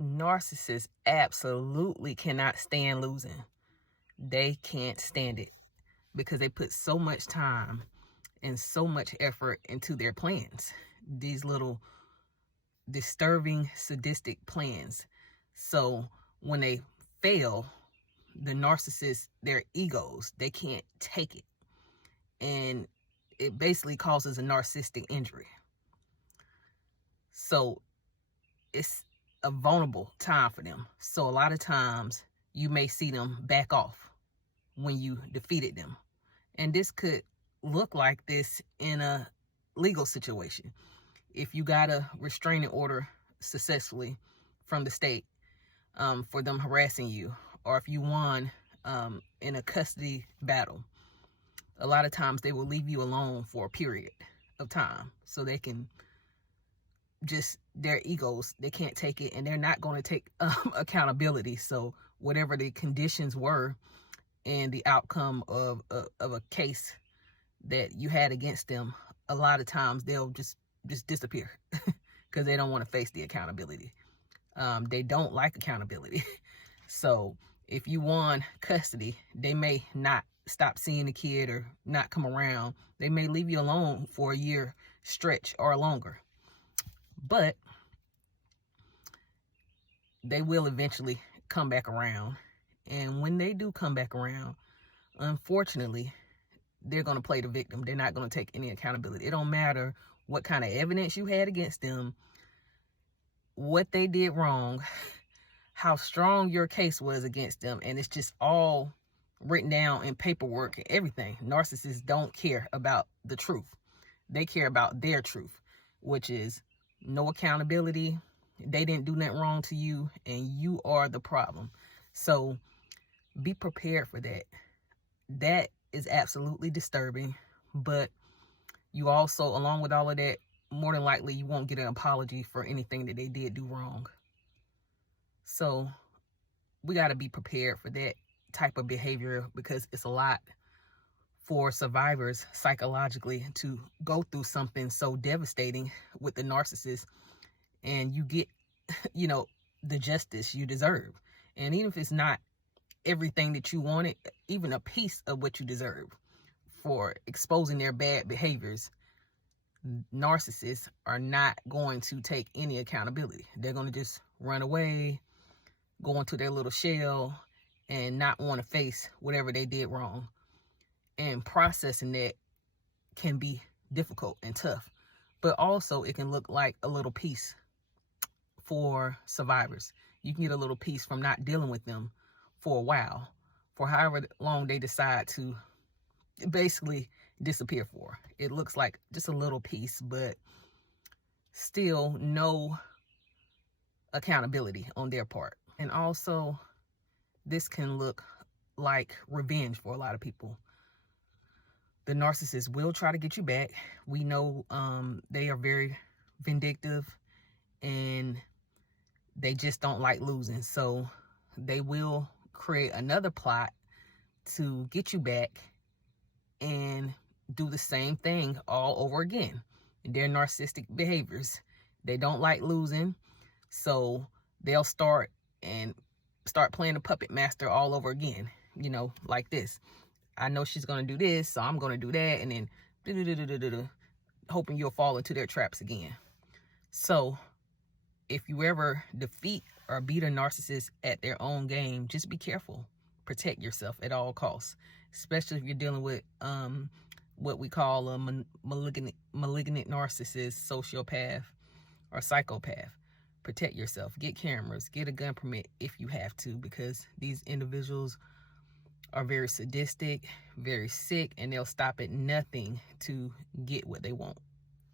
Narcissists absolutely cannot stand losing. They can't stand it because they put so much time and so much effort into their plans. These little disturbing, sadistic plans. So when they fail, the narcissists, their egos, they can't take it. And it basically causes a narcissistic injury. So it's a vulnerable time for them. So a lot of times you may see them back off when you defeated them. And this could look like this in a legal situation. If you got a restraining order successfully from the state for them harassing you, or if you won in a custody battle, a lot of times they will leave you alone for a period of time so they can just, their egos, they can't take it, and they're not going to take accountability. So whatever the conditions were and the outcome of a case that you had against them, a lot of times they'll just disappear because they don't want to face the accountability. They don't like accountability. So if you won custody, they may not stop seeing the kid or not come around. They may leave you alone for a year stretch or longer. But they will eventually come back around. And when they do come back around, unfortunately, they're going to play the victim. They're not going to take any accountability. It don't matter what kind of evidence you had against them, what they did wrong, how strong your case was against them, and it's just all written down in paperwork and everything. Narcissists don't care about the truth. They care about their truth, which is no accountability. They didn't do nothing wrong to you, and you are the problem. So be prepared for that. That is absolutely disturbing, but you also, along with all of that, more than likely you won't get an apology for anything that they did do wrong. So we got to be prepared for that type of behavior, because it's a lot for survivors psychologically to go through something so devastating with the narcissist, and you get, the justice you deserve. And even if it's not everything that you wanted, even a piece of what you deserve for exposing their bad behaviors, narcissists are not going to take any accountability. They're going to just run away, go into their little shell, and not want to face whatever they did wrong. And processing that can be difficult and tough, but also it can look like a little peace for survivors. You can get a little peace from not dealing with them for a while, for however long they decide to basically disappear for. It looks like just a little piece, but still no accountability on their part. And also, this can look like revenge for a lot of people. The narcissist will try to get you back. We know they are very vindictive, and they just don't like losing. So they will create another plot to get you back and do the same thing all over again. Their narcissistic behaviors. They don't like losing, so they'll start playing the puppet master all over again. Like this. I know she's going to do this, so I'm going to do that, and then hoping you'll fall into their traps again. So if you ever defeat or beat a narcissist at their own game, just be careful. Protect yourself at all costs, especially if you're dealing with what we call a malignant narcissist, sociopath, or psychopath. Protect yourself. Get cameras. Get a gun permit if you have to, because these individuals are very sadistic, very sick, and they'll stop at nothing to get what they want.